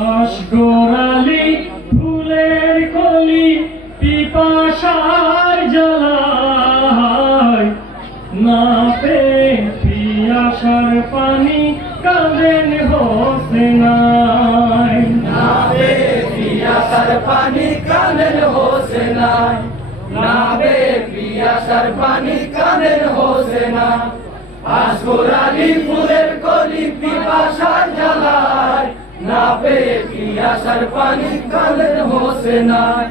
আশগোরালি ফুলের কলি পিপাসার জ্বালায় না পেয়ে পিয়াসার পানি কাঁদেন হোসেনাই। না পেয়ে পিয়াসার পানি কাঁদেন হোসেনাই। না পেয়ে পিয়াসার পানি কাঁদেন হোসেনাই। আশগোরালি ফুলের কলি পিপাসার জ্বালায় না পেয়ে পিয়াসার পানি কাঁদেন হোসেনাই।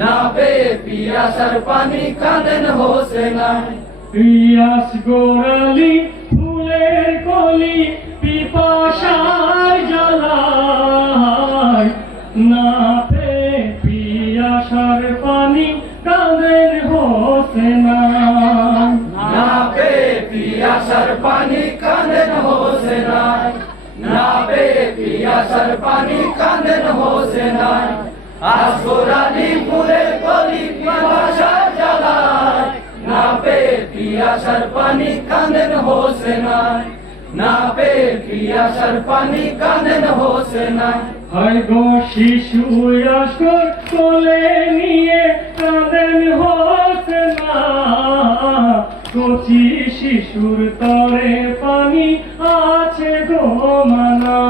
না পেয়ে পিয়াসার পানি কাঁদেন হোসেনাই। পিয়াস গোরালি ফুলের কলি পিপাসার জ্বালায় না পেয়ে পিয়াসার পানি কাঁদেন হোসেনাই। না পেয়ে পিয়াসার পানি কাঁদেন হোসেনাই। না পেয়ে পিয়াসার পানি কাঁদেন হোসেনাই। আশগোরালি ফুলের কলি পিপাসার জ্বালায় না পেয়ে পিয়াসার পানি কাঁদেন হোসেনাই। না পেয়ে পিয়াসার পানি কাঁদেন হোসেনাই। হায় গো শিশু আশগর কোলে নিয়ে কাঁদেন হোসেনা, কচি শিশুর তরে পানি আছে গো মানা।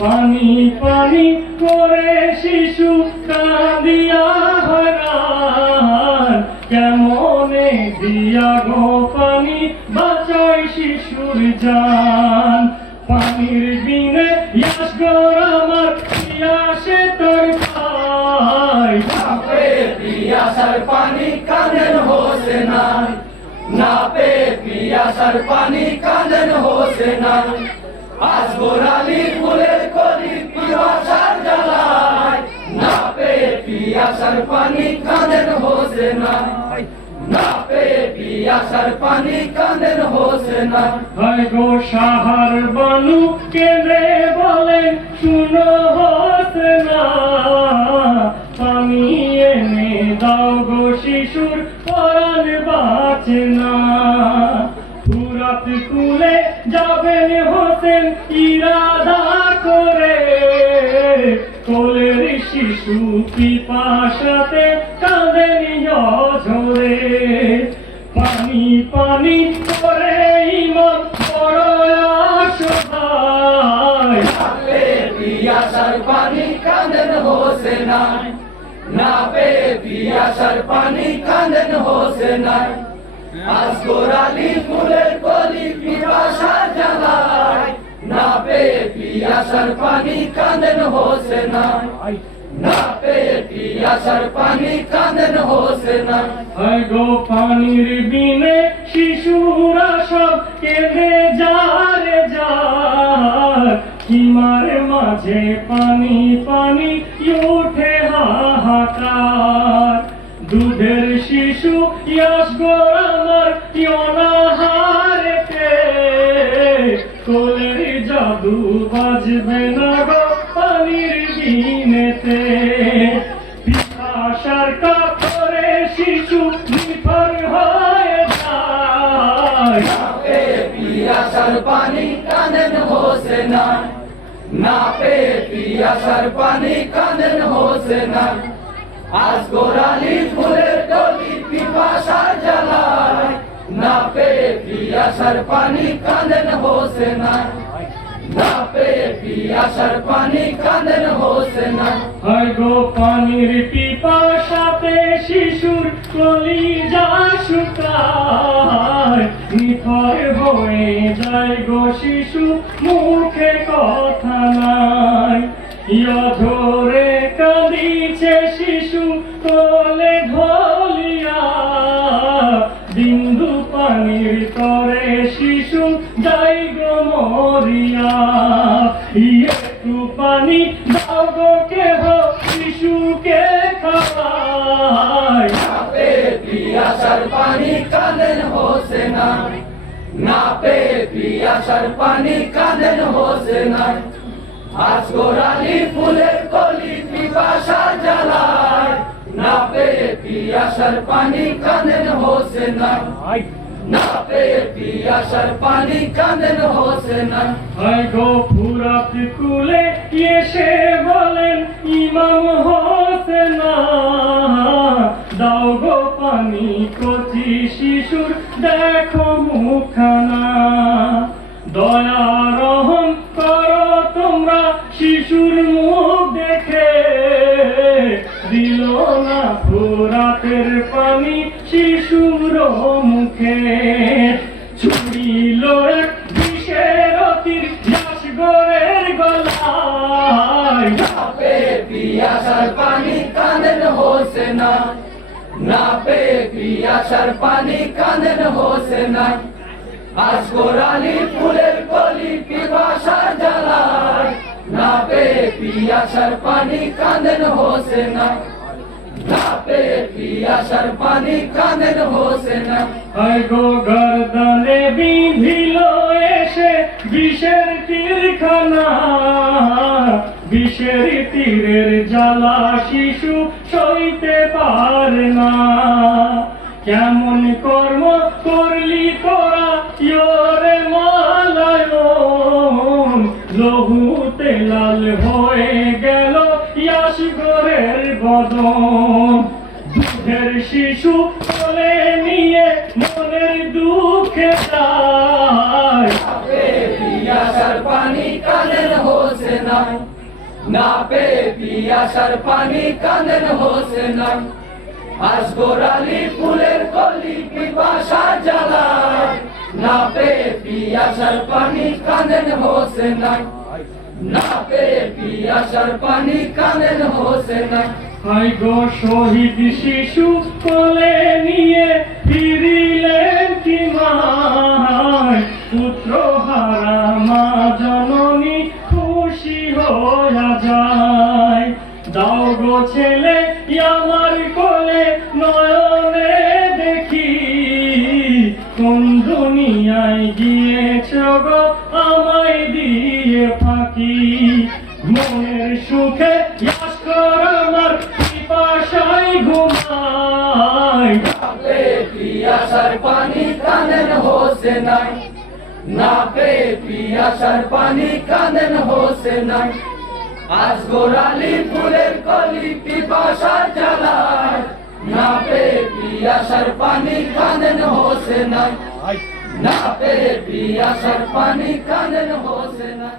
পানি পানি করে শিশু কাঁদিয়া হারান, কেমনে দিয়া গো পানি বাঁচায় শিশুর জান। পানির বিনে আশগর আমার পিয়াসে তোর ভাই। না পেয়ে পিয়াসার পানি কাঁদেন হোসেনাই। না পেয়ে পিয়াসার পানি কাঁদেন হোসেনাই। আশগোরালি ফুলের কলি পিপাসার জ্বালায় না পেয়ে পিয়াসার পানি কাঁদেন হোসেনাই। না পেয়ে পিয়াসার পানি কাঁদেন হোসেনাই। হায় গো সাহার বানু কেঁদে বলেন শুনো হোসেনা, পানি এনে দাও গো শিশুর পরাণ বাঁচে না। ফুরাত কুলে যাবেন হোসেন ইরাদা করে, কোলের শিশু পিপাসাতে কাঁদেন ঝরে। পানি পানি করে ইমাম বড় অসহায়। না পেয়ে পিয়াসার পানি কাঁদেন হোসেনাই। না পেয়ে পিয়াসার পানি কাঁদেন হোসেনাই। আশগোরালি ফুলের কলি পিপাসার জ্বালায় না পেয়ে পিয়াসার পানি কাঁদেন হোসেনাই। না পেয়ে পিয়াসার পানি কাঁদেন হোসেনাই। হায় গো পানির বিনে শিশুরা সব কেঁদে যারে যার, হিমার মাঝে পানি পানি উঠে হাহাকার। দুধের শিশু আশগর আমার অনাহারেতে, কোলের জাদু বাজবে না গো পানির বিনেতে। পিপাসার কাপড়ে শিশু নিথর হয়ে যায়। না পেয়ে পিয়াসার পানি কাঁদেন হোসেনাই। না পেয়ে পিয়াসার পানি কাঁদেন হোসেনাই। আশগোরালি ফুলের কলি পিপাসার জ্বালায় না পেয়ে পিয়াসার পানি কাঁদেন হোসেনাই। না পেয়ে পিয়াসার পানি কাঁদেন হোসেনাই। হায় গো পানির পিপাসাতে শিশুর কলিজা শুকায়, নিথর হয়ে যায় গো শিশু মুখে কথা নাই। অঝরে কাঁদিছে শিশু কোলে ঢলিয়া, বিন্দু পানির তরে শিশু যাই গো মরিয়া। একটু পানি দাও গো কেহ শিশুকে খাওয়ায়। না পেয়ে পিয়াসার পানি কাঁদেন হোসেনাই। না পেয়ে পিয়াসার পানি কাঁদেন হোসেনাই। আশগোরালি ফুলের কলি পিপাসার জ্বালায় না পেয়ে পিয়াসার পানি কাঁদেন হোসেনাই। না পেয়ে পিয়াসার পানি কাঁদেন হোসেনাই। হায় গো ফুরাত কুলে এসে বলেন ইমাম হোসেনা, দাও গো পানি কচি শিশুর দেখো মুখখানা। দয়া রহম করো তোমরা শিশুর মুখ দেখে, দিল না ফুরাতের পানি শিশুর মুখে। ছুড়িল এক বিষের তীর যাসগরের গলায়, না পেয়ে পিয়াসার পানি কাঁদেন হোসেনাই। না পেয়ে পিয়াসার পানি কাঁদেন হোসেনাই। আসগর আলী ফুলের কলি পিপাসার জ্বালায়, না পেয়ে পিয়াসার পানি কাঁদেন হোসেনাই। না পেয়ে পিয়াসার পানি কাঁদেন হোসেনাই। হায় গো গর্দনে বিঁধিল এসে বিষের তীরখানা, বিষের তীরের জ্বালা শিশু সইতে পারে না। কেমন কর্ম করলি তোরা ইয়োরে মালায়ন, লহুতে লাল হয়ে গেল ইয়াসগরের বদন। দুধের শিশু কোলে নিয়ে মনের দুঃখে যায়, না পেয়ে পিয়াসার পানি কাঁদেন হোসেনাই। না পেয়ে পিয়াসার পানি কাঁদেন হোসেনাই। আসগর আলী ফুলের কলি পিপাসার জ্বালায়, না পেয়ে পিয়াসার পানি কাঁদেন হোসেনাই। না পেয়ে পিয়াসার পানি কাঁদেন হোসেনাই। হায় গো শহীদ শিশু কোলে নিয়ে ফিরিলেন কি মায়, পুত্র হারা মা জননী খুশি হয়ে যায়। দাও গো ছেলে আমার কোলে নয়নে দেখি, কোন দুনিয়ায় গিয়েছ গো আমায় দিয়ে ফাঁকি। মনের সুখে ইয়াসগর আমার পিপাসায় ঘুমায়, না পেয়ে পিয়াসার পানি কাঁদেন হোসেনাই। না পেয়ে পিয়াসার পানি কাঁদেন হোসেনাই। আসগর আলী ফুলের কলি পিপাসার জ্বালায়, না পেয়ে পিয়াসার পানি কাঁদেন হোসেনাই। না পেয়ে পিয়াসার পানি কাঁদেন হোসেনাই।